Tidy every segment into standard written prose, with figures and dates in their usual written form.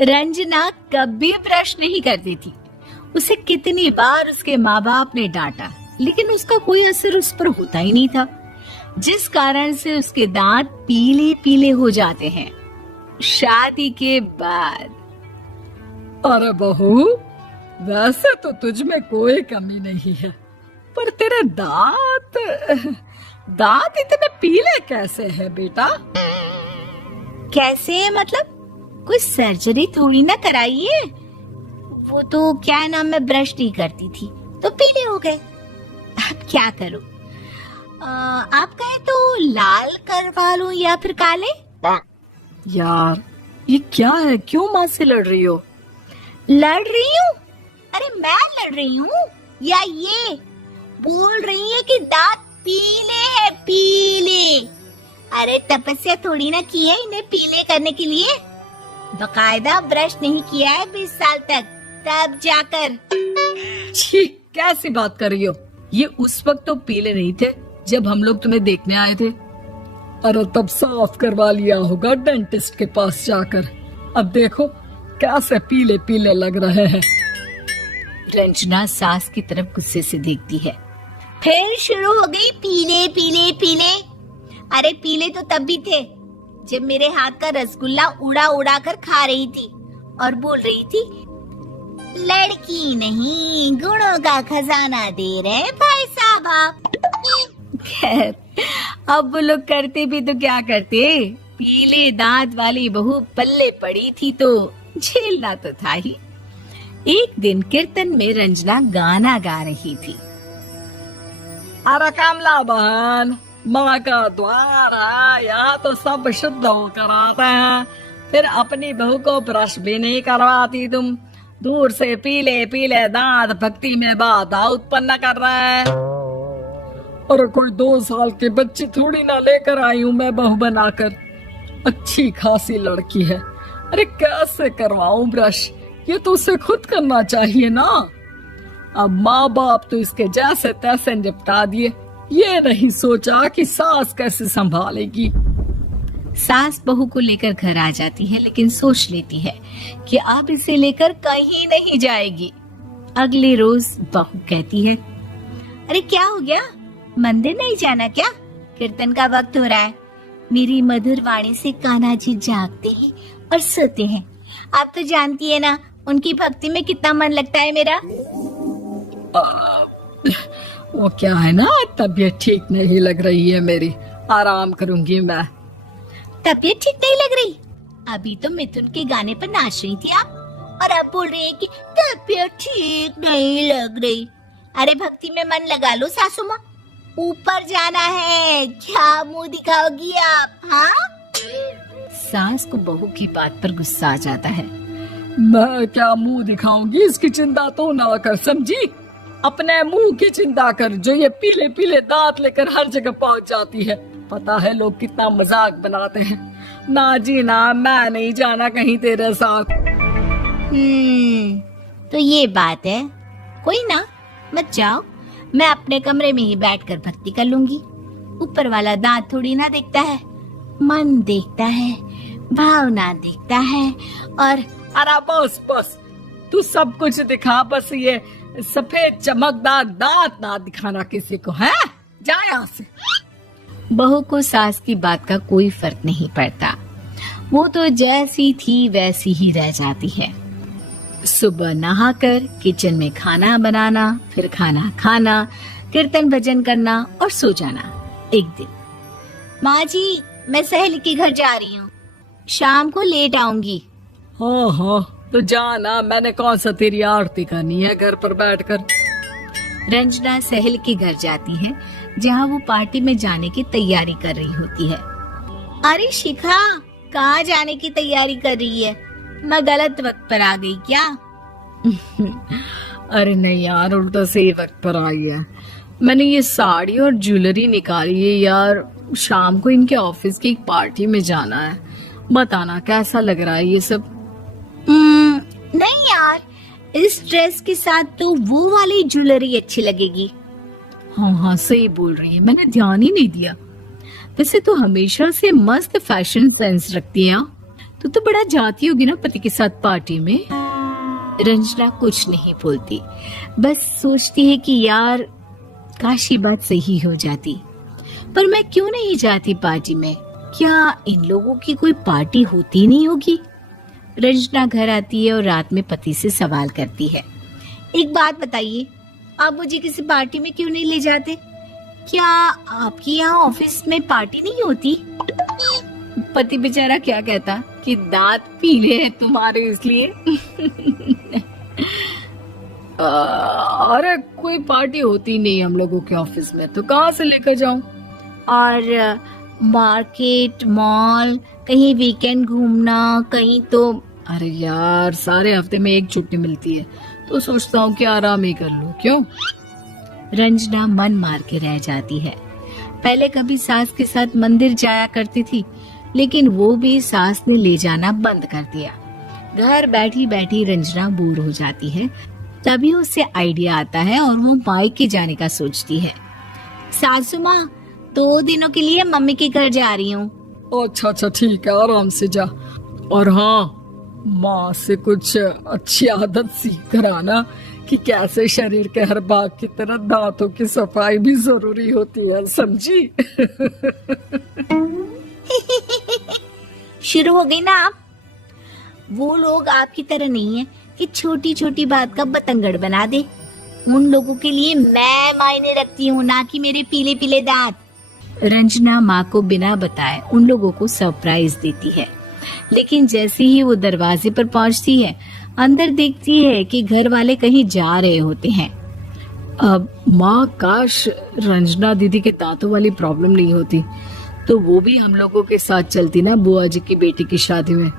रंजना कभी ब्रश नहीं करती थी। उसे कितनी बार उसके माँ बाप ने डांटा, लेकिन उसका कोई असर उस पर होता ही नहीं था, जिस कारण से उसके दांत पीले पीले हो जाते हैं। शादी के बाद अरे बहू, वैसे तो तुझ में कोई कमी नहीं है, पर तेरे दांत इतने पीले कैसे हैं बेटा? कैसे मतलब? कोई सर्जरी थोड़ी ना कराइए। वो तो क्या नाम, मैं ब्रश नहीं करती थी तो पीले हो गए। अब क्या करूं? आप कहे तो लाल करवा लूं या फिर काले? यार ये क्या है, क्यों माँ से लड़ रही हो? लड़ रही हूँ? अरे मैं लड़ रही हूँ या ये बोल रही है कि दांत पीले है, पीले। अरे तपस्या थोड़ी ना की है इन्हें पीले करने के लिए। बकायदा ब्रश नहीं किया है 20 साल तक, तब जाकर। छी, कैसी बात कर रही हो? ये उस वक्त तो पीले नहीं थे जब हम लोग तुम्हें देखने आए थे। अरे तब साफ करवा लिया होगा डेंटिस्ट के पास जाकर। अब देखो कैसे पीले पीले लग रहे हैं। रंजना सास की तरफ गुस्से से देखती है। फिर शुरू हो गई पीले पीले पीले। अरे पीले तो तब भी थे जब मेरे हाथ का रसगुल्ला उड़ा उड़ा कर खा रही थी और बोल रही थी, लड़की नहीं गुणों का खजाना दे रहे भाई साहब आप। खैर, अब वो लोग करते भी तो क्या करते, पीले दांत वाली बहू पल्ले पड़ी थी तो झेलना तो था ही। एक दिन कीर्तन में रंजना गाना गा रही थी। अरे कमला बहन, माँ का द्वार है, यहाँ तो सब शुद्ध होकर आते हैं, फिर अपनी बहू को ब्रश भी नहीं करवाती तुम। दूर से पीले पीले दांत भक्ति में बाधा उत्पन्न कर रहे हैं। और कोई 2 साल के बच्ची थोड़ी ना लेकर आई हूँ मैं बहू बनाकर। अच्छी खासी लड़की है, अरे कैसे करवाऊं ब्रश? ये तो उसे खुद करना चाहिए ना। अब माँ बाप तो इसके जैसे तैसे निपटा दिए, ये नहीं सोचा कि सास कैसे संभालेगी। सास बहू को लेकर घर आ जाती है, लेकिन सोच लेती है कि अब इसे लेकर कहीं नहीं जाएगी। अगले रोज बहू कहती है, अरे क्या हो गया, मंदिर नहीं जाना क्या? कीर्तन का वक्त हो रहा है। मेरी मधुर वाणी से कान्हा जी जागते हैं और सोते हैं। आप तो जानती है ना उनकी भक्ति में कितना मन लगता है मेरा। वो क्या है ना, तबीयत ठीक नहीं लग रही है मेरी, आराम करूंगी मैं। तबीयत ठीक नहीं लग रही? अभी तो मिथुन के गाने पर नाच रही थी आप, और अब बोल रही है कि तबीयत ठीक नहीं लग रही। अरे भक्ति में मन लगा लो सासू माँ, ऊपर जाना है, क्या मुंह दिखाओगी आप? हाँ? सास को बहू की बात पर गुस्सा आ जाता है। मैं क्या मुंह दिखाऊंगी, इसकी चिंता तो ना कर, समझी? अपने मुंह की चिंता कर, जो ये पीले पीले दांत लेकर हर जगह पहुंच जाती है। पता है लोग कितना मजाक बनाते हैं। ना जी ना, मैं नहीं जाना कहीं तेरे साथ। तो ये बात है। कोई ना, मत जाओ, मैं अपने कमरे में ही बैठकर भक्ति कर लूंगी। ऊपर वाला दांत थोड़ी ना देखता है, मन देखता है, भावना देखता है। और अरे बस बस, तू सब कुछ दिखा, बस ये सफेद चमकदार दांत ना दिखाना किसी को, है? जा यहाँ से। बहू को सास की बात का कोई फर्क नहीं पड़ता, वो तो जैसी थी वैसी ही रह जाती है। सुबह नहाकर किचन में खाना बनाना, फिर खाना खाना, कीर्तन भजन करना और सो जाना। एक दिन, माँ जी मैं सहेली के घर जा रही हूँ, शाम को लेट आऊंगी। हाँ हाँ तो जाना, मैंने कौन सा तेरी आरती करनी है घर पर बैठकर। रंजना सहेली के घर जाती है, जहाँ वो पार्टी में जाने की तैयारी कर रही होती है। अरे शिखा, कहाँ जाने की तैयारी कर रही है? मैं गलत वक्त पर आ गई क्या? अरे नहीं यार, उल्टा सही वक्त पर आई है। मैंने ये साड़ी और ज्वेलरी निकाली है यार, शाम को इनके ऑफिस की एक पार्टी में जाना है। बताना कैसा लग रहा है ये सब? नहीं यार, इस ड्रेस के साथ तो वो वाली ज्वेलरी अच्छी लगेगी। हाँ हाँ सही बोल रही है, मैंने ध्यान ही नहीं दिया। वैसे तो हमेशा से मस्त फैशन सेंस रखती है। तू तो बड़ा जाती होगी ना पति के साथ पार्टी में। रंजना कुछ नहीं बोलती, बस सोचती है कि यार काश ये बात सही हो जाती। पर मैं क्यों नहीं जाती पार्टी में? क्या इन लोगों की कोई पार्टी होती नहीं होगी? रंजना घर आती है और रात में पति से सवाल करती है, एक बात बताइए, आप मुझे किसी पार्टी में क्यों नहीं ले जाते? क्या आपकी यहाँ ऑफिस में पार्टी नहीं होती? पति बेचारा क्या कहता कि दांत पीले हैं तुम्हारे इसलिए। अरे कोई पार्टी होती नहीं हम लोगों के ऑफिस में, तो कहाँ से लेकर जाऊं? और मार्केट, मॉल, कहीं वीकेंड घूमना, कहीं तो। अरे यार सारे हफ्ते में एक छुट्टी मिलती है, तो सोचता हूँ कि आराम ही कर लूं। क्यों? रंजना मन मार के रह जाती है। पहले कभी सास के साथ मंदिर जाया करती थी, लेकिन वो भी सास ने ले जाना बंद कर दिया। घर बैठी बैठी रंजना बोर हो जाती है। तभी उसे आइडिया आता है और वो मायके जाने का सोचती है। सासू माँ, 2 दिनों के लिए मम्मी के घर जा रही हूँ। अच्छा ठीक है, आराम से जा। और हाँ, माँ से कुछ अच्छी आदत सीख कर आना कि कैसे शरीर के हर भाग की तरह दांतों की सफाई भी जरूरी होती है, समझी? शुरू हो गई ना आप? वो लोग आपकी तरह नहीं है कि छोटी छोटी बात का बतंगड़ बना दे। उन लोगों के लिए मैं मायने रखती हूँ, ना कि मेरे पीले पीले दांत। रंजना माँ को बिना बताए उन लोगों को सरप्राइज देती है, लेकिन जैसे ही वो दरवाजे पर पहुंचती है, अंदर देखती है कि घर वाले कहीं जा रहे होते हैं। अब माँ, काश रंजना दीदी के दांतों वाली प्रॉब्लम नहीं होती, तो वो भी हम लोगों के साथ चलती ना बुआ जी की बेटी की शादी में।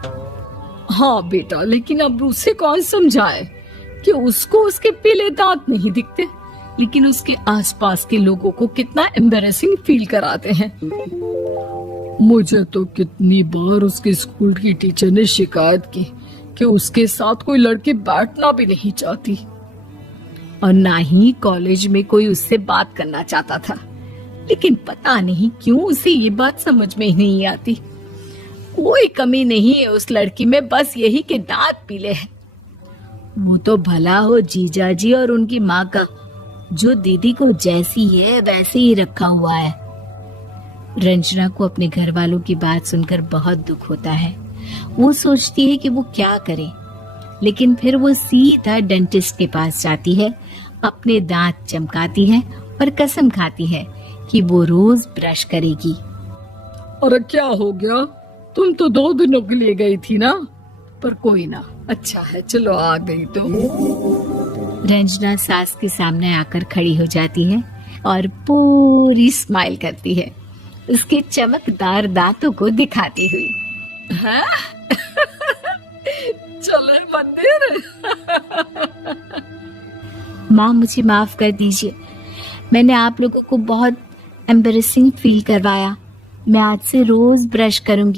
हाँ बेटा, लेकिन अब उसे कौन समझाए कि उसको उसके पीले दांत नहीं दिखते, लेकिन उसके आसपास के लोगों को कितना एम्बैरेसिंग फील कराते हैं। मुझे तो कितनी बार उसके स्कूल की टीचर ने शिकायत की कि उसके साथ कोई लड़की बैठना भी नहीं चाहती, और ना ही कॉलेज में कोई उससे बात करना चाहता था। लेकिन पता नहीं क्यों उसे ये बात समझ में ही नहीं आती। कोई कमी नहीं है उस लड़की में, बस यही कि दांत पीले हैं। वो तो भला हो जीजा जी और उनकी माँ का, जो दीदी को जैसी है वैसे ही रखा हुआ है। रंजना को अपने घर वालों की बात सुनकर बहुत दुख होता है। वो सोचती है कि वो क्या करे, लेकिन फिर वो सीधा डेंटिस्ट के पास जाती है, अपने दांत चमकाती है और कसम खाती है कि वो रोज ब्रश करेगी। अरे क्या हो गया? तुम तो 2 दिनों के लिए गई थी ना। पर कोई ना, अच्छा है, चलो आ गई तो। रंजना सास के सामने आकर खड़ी हो जाती है और पूरी स्माइल करती है, उसके चमकदार दांतों को दिखाती हुई। हैं? चले मंदिर? माँ, मुझे माफ कर दीजिए, मैंने आप लोगों को बहुत एम्बैरेसिंग फील करवाया। मैं आज से रोज ब्रश करूंगी।